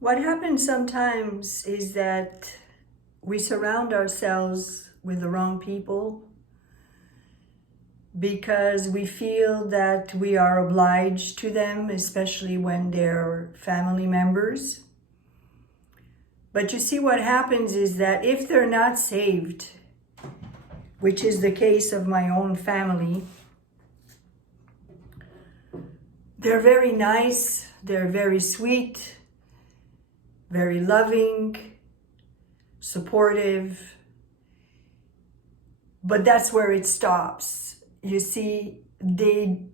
What happens sometimes is that we surround ourselves with the wrong people because we feel that we are obliged to them, especially when they're family members. But you see, what happens is that if they're not saved, which is the case of my own family, they're very nice, they're very sweet, very loving, supportive, but that's where it stops. You see, they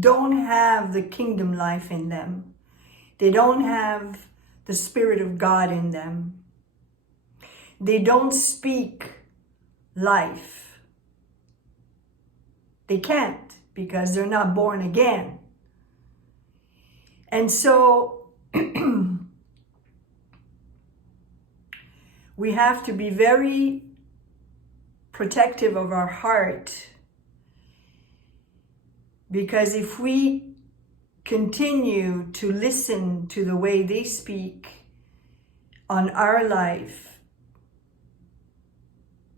don't have the kingdom life in them. They don't have the Spirit of God in them. They don't speak life. They can't because they're not born again. And so we have to be very protective of our heart, because if we continue to listen to the way they speak on our life,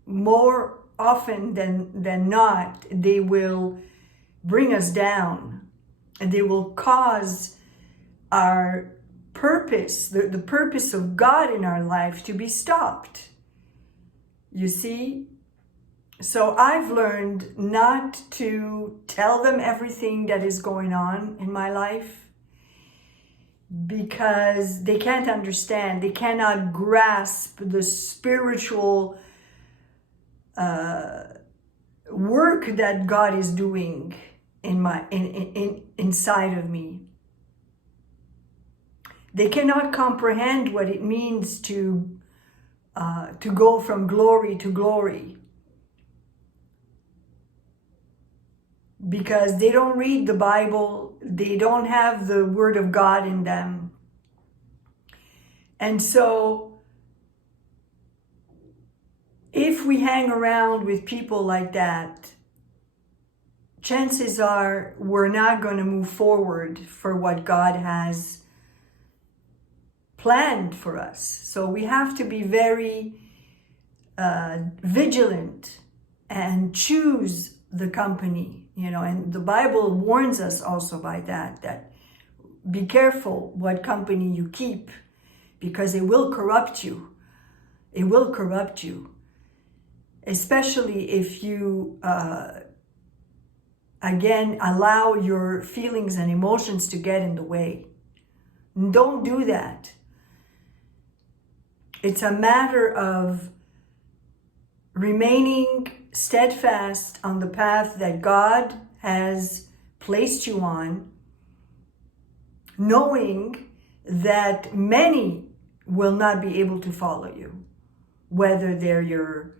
more often than not, they will bring us down and they will cause our purpose, the purpose of God in our life, to be stopped. You see? So I've learned not to tell them everything that is going on in my life, because they can't understand. They cannot grasp the spiritual work that God is doing inside of me. They cannot comprehend what it means to go from glory to glory, because they don't read the Bible, they don't have the Word of God in them. And so if we hang around with people like that, chances are we're not going to move forward for what God has planned for us. So we have to be very vigilant and choose the company, and the Bible warns us also by that be careful what company you keep, because it will corrupt you. It will corrupt you, especially if you again allow your feelings and emotions to get in the way. Don't do that. It's a matter of remaining steadfast on the path that God has placed you on, knowing that many will not be able to follow you, whether they're your,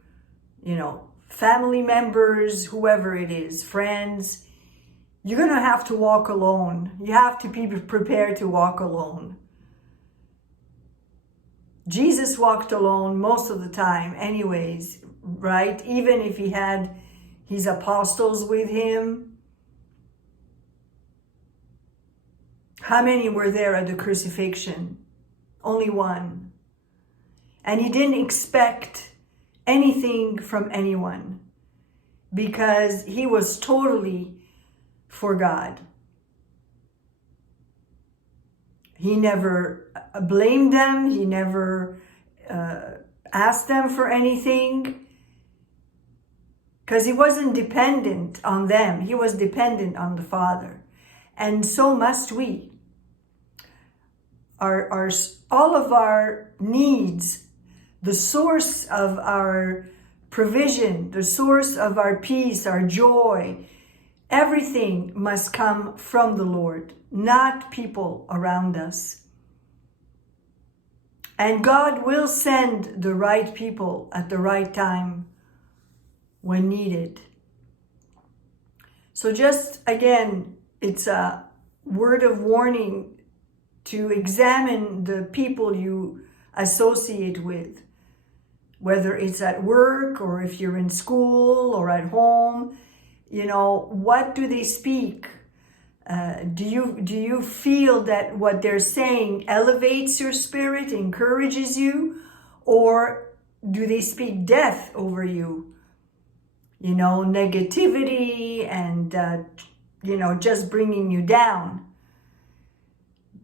family members, whoever it is, friends. You're going to have to walk alone. You have to be prepared to walk alone. Jesus walked alone most of the time anyways, right? Even if he had his apostles with him. How many were there at the crucifixion? Only one. And he didn't expect anything from anyone, because he was totally for God. He never blamed them. He never asked them for anything, because he wasn't dependent on them. He was dependent on the Father. And so must we. All of our needs, the source of our provision, the source of our peace, our joy, everything must come from the Lord, not people around us. And God will send the right people at the right time when needed. So just again, it's a word of warning to examine the people you associate with, whether it's at work or if you're in school or at home. What do they speak? Do you feel that what they're saying elevates your spirit, encourages you, or do they speak death over you? You know, negativity and, just bringing you down.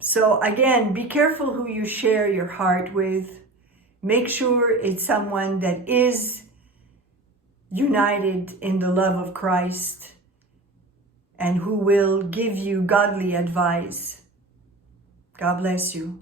So again, be careful who you share your heart with. Make sure it's someone that is united in the love of Christ and who will give you godly advice. God bless you.